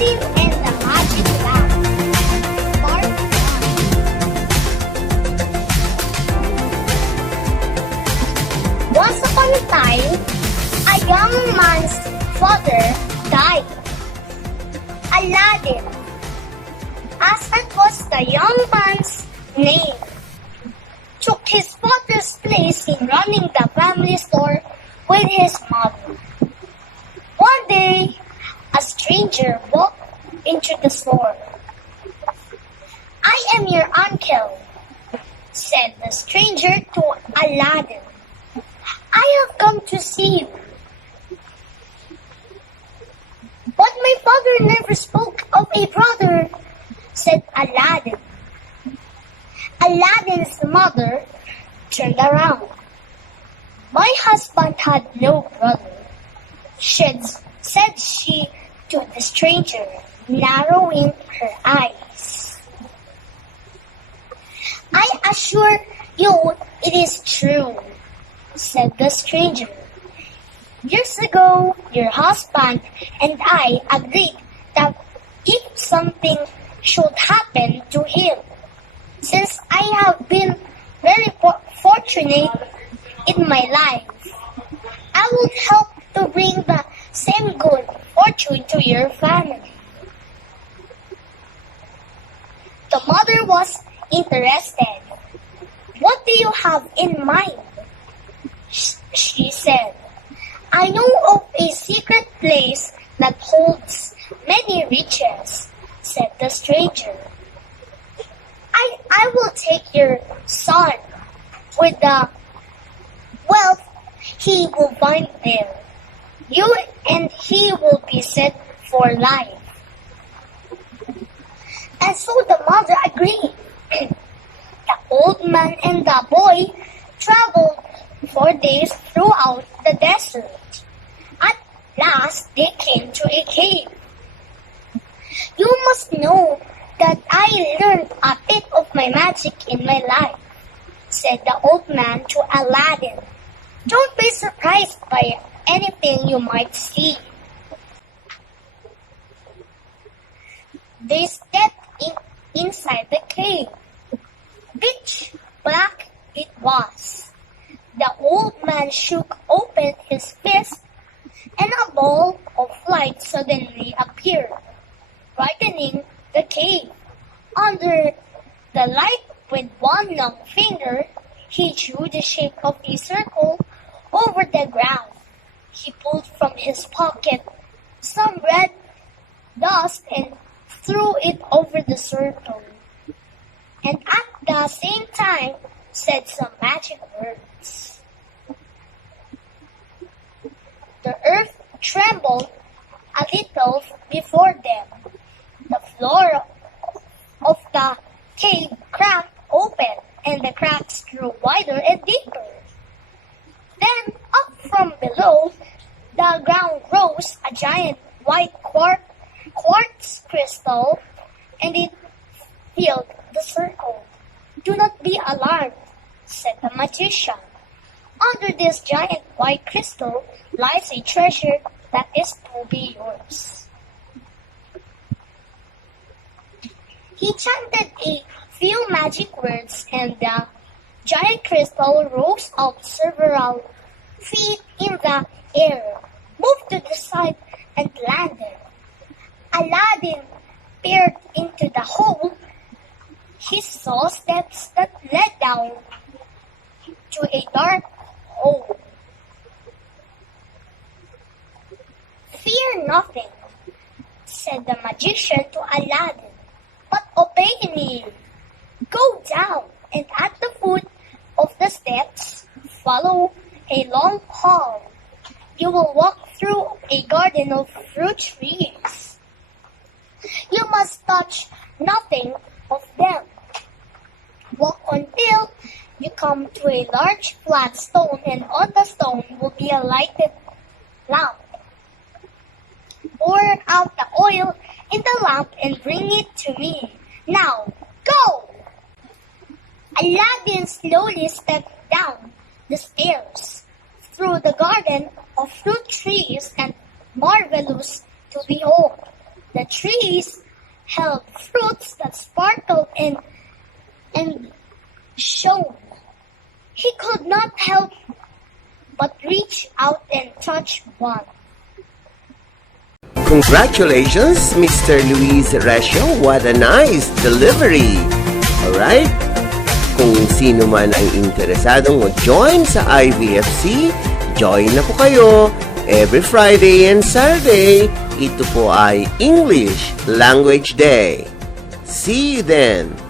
Aladdin and the Magic Lamp. Part 1. Once upon a time, a young man's father died. Aladdin, as it was the young man's name, took his father's place in running the family store with his mother. One day, a stranger walked into the store. "I am your uncle," said the stranger to Aladdin. "I have come to see you." "But my father never spoke of a brother," said Aladdin. Aladdin's mother turned around. "My husband had no brother," said she to the stranger, narrowing her eyes. "I assure you it is true," said the stranger. "Years ago, your husband and I agreed that if something should happen to him, since I have been very fortunate in my life, I would help to bring the same good fortune to your family." The mother was interested. "What do you have in mind?" she said. "I know of a secret place that holds many riches," said the stranger. I will take your son with the wealth he will find there. You and he will be set for life." And so the mother agreed. The old man and the boy traveled for days throughout the desert. At last they came to a cave. "You must know that I learned a bit of my magic in my life," said the old man to Aladdin. "Don't be surprised by anything you might see." They stepped inside the cave. Pitch black it was. The old man shook open his fist, and a ball of light suddenly appeared, brightening the cave. Under the light, with one long finger, he drew the shape of a circle over the ground. He pulled from his pocket some red dust and threw it over the circle, and at the same time said some magic words. The earth trembled a little before them. The floor of the cave cracked open, and the cracks grew wider and deeper. Then, up from below the ground rose a giant white quartz crystal, and it filled the circle. "Do not be alarmed," said the magician. "Under this giant white crystal lies a treasure that is to be yours." He chanted a few magic words, and the giant crystal rose up several feet in the air, moved to the side, and landed. Aladdin peered into the hole. He saw steps that led down to a dark hole. "Fear nothing," said the magician to Aladdin, "but obey me. Go down, and at the foot of the steps, follow a long hall. You will walk through a garden of fruit trees. You must touch nothing of them. Walk until you come to a large flat stone, and on the stone will be a lighted lamp. Pour out the oil in the lamp and bring it to me. Now, go!" Aladdin slowly stepped down the stairs, through the garden of fruit trees, and marvelous to behold, The trees held fruits that sparkled and shone. He could not help but reach out and touch one. Congratulations, Mr. Luis Recio. What a nice delivery. Alright? Kung sino man ang interesadong mag-join sa IVFC, join na po kayo every Friday and Saturday. Ito po ay English Language Day. See you then!